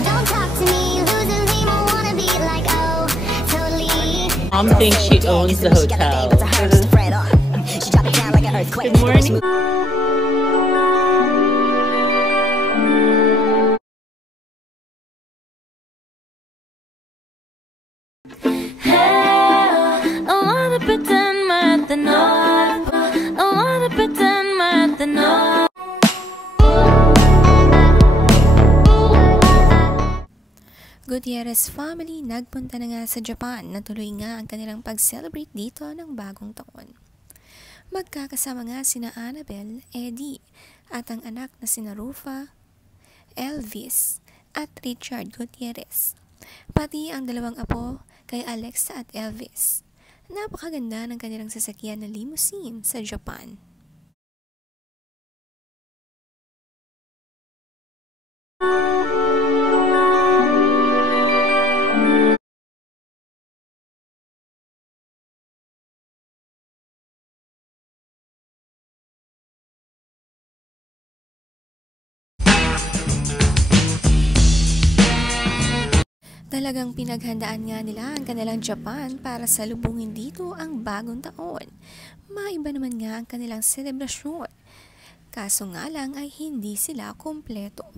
Don't talk to me, lose a lame, I wanna be like, oh, totally. Mom thinks she owns the hotel. Good morning. Gutierrez family nagpunta na nga sa Japan na tuloy nga ang kanilang pag-celebrate dito ng bagong taon. Magkakasama nga sina Annabel, Eddie at ang anak na sina Rufa, Elvis at Richard Gutierrez. Pati ang dalawang apo kay Alexa at Elvis. Napakaganda ng kanilang sasakyan na limousine sa Japan. Talagang pinaghandaan nga nila ang kanilang Japan para salubungin dito ang bagong taon. Maiba naman nga ang kanilang selebrasyon. Kaso nga lang ay hindi sila kompleto.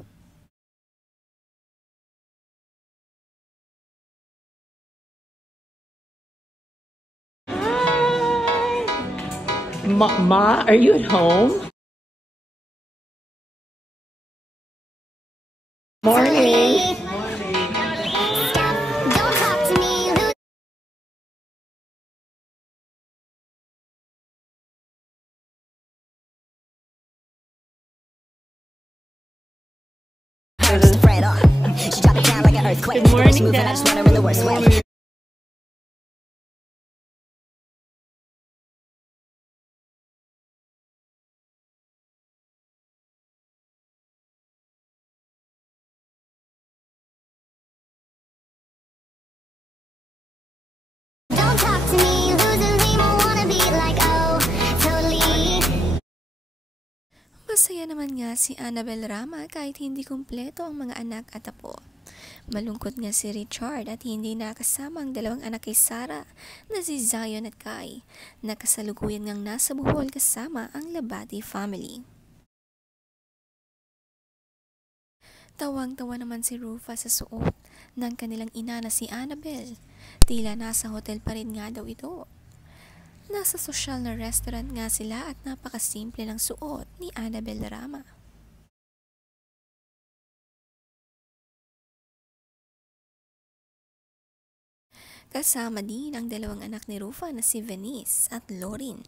Ma, are you at home? Morning. Don't talk to me, lose. Good morning, Dad. Don't talk to me, lose a lame, I wanna be like, oh, totally. Masaya naman nga si Annabel Rama kahit hindi kumpleto ang mga anak at apo. Malungkot nga si Richard at hindi nakasama ang dalawang anak kay Sarah na si Zion at Kai. Nakasalukuyan ngang nasa Bohol kasama ang Labati family. Tawang-tawa naman si Rufa sa suot ng kanilang ina na si Annabel. Tila nasa hotel pa rin nga daw ito. Nasa sosyal na restaurant nga sila at napakasimple ng suot ni Annabel Rama. Kasama din ang dalawang anak ni Rufa na si Venice at Lauren.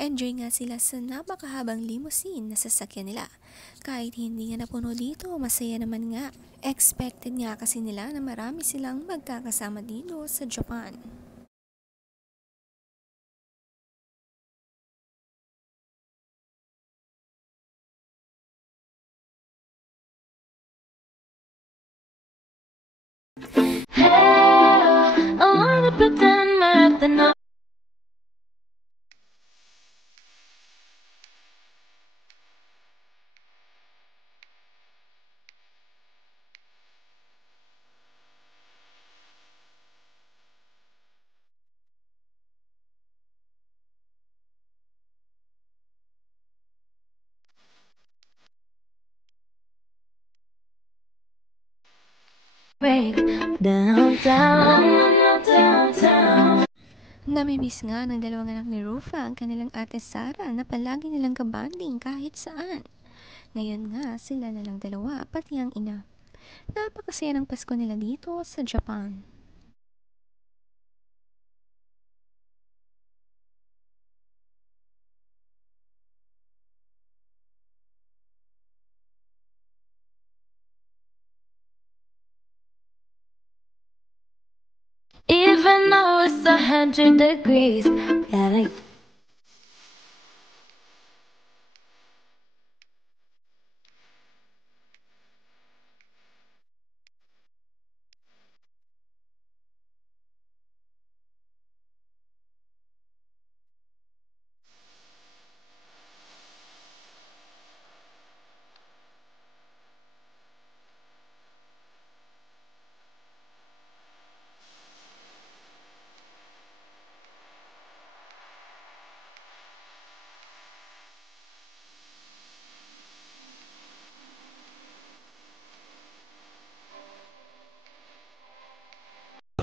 Enjoy nga sila sa napakahabang limousine na sasakyan nila. Kahit hindi nga napuno dito, masaya naman nga. Expected nga kasi nila na marami silang magkakasama dito sa Japan. Namimiss nga ng dalawang anak ni Rufa ang kanilang ate Sarah na palagi nilang kabanding kahit saan. Ngayon nga sila na lang dalawa pati ang ina. Napakasaya ng Pasko nila dito sa Japan. Even though it's 100 degrees, yeah, like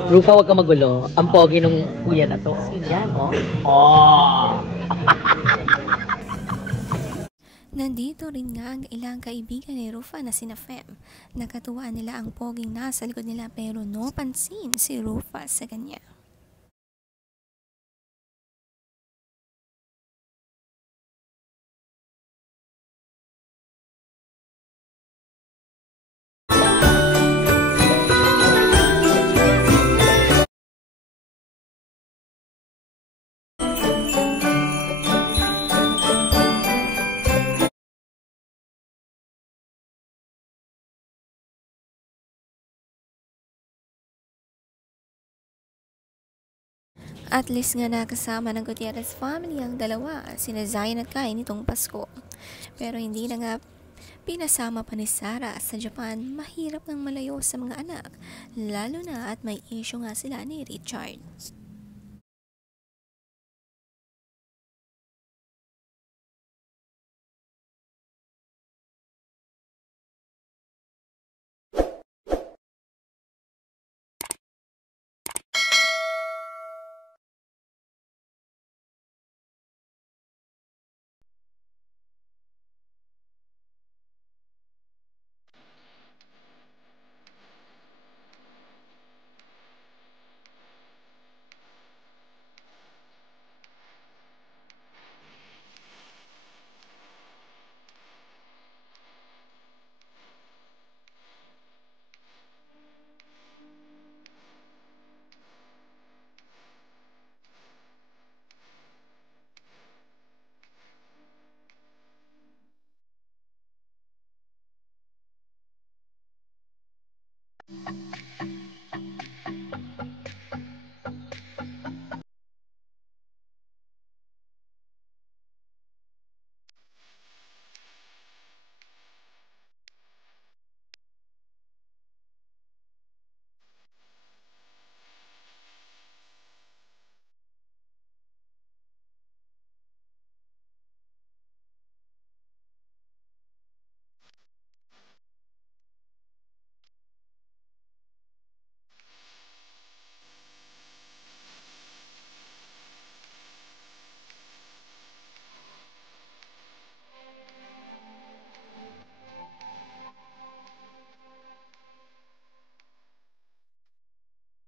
Rufa, wag ka magulo. Ang pogi nung kuya na to. Yan, oh. Oh! Nandito rin nga ang ilang kaibigan ni Rufa na sina Fem. Nakatuwaan nila ang poging nasa likod nila pero no pansin si Rufa sa kanya. At least nga nakasama ng Gutierrez family ang dalawa, sina Zion at Kai nitong Pasko. Pero hindi na nga pinasama pa ni Sarah sa Japan, mahirap nang malayo sa mga anak, lalo na at may issue nga sila ni Richard.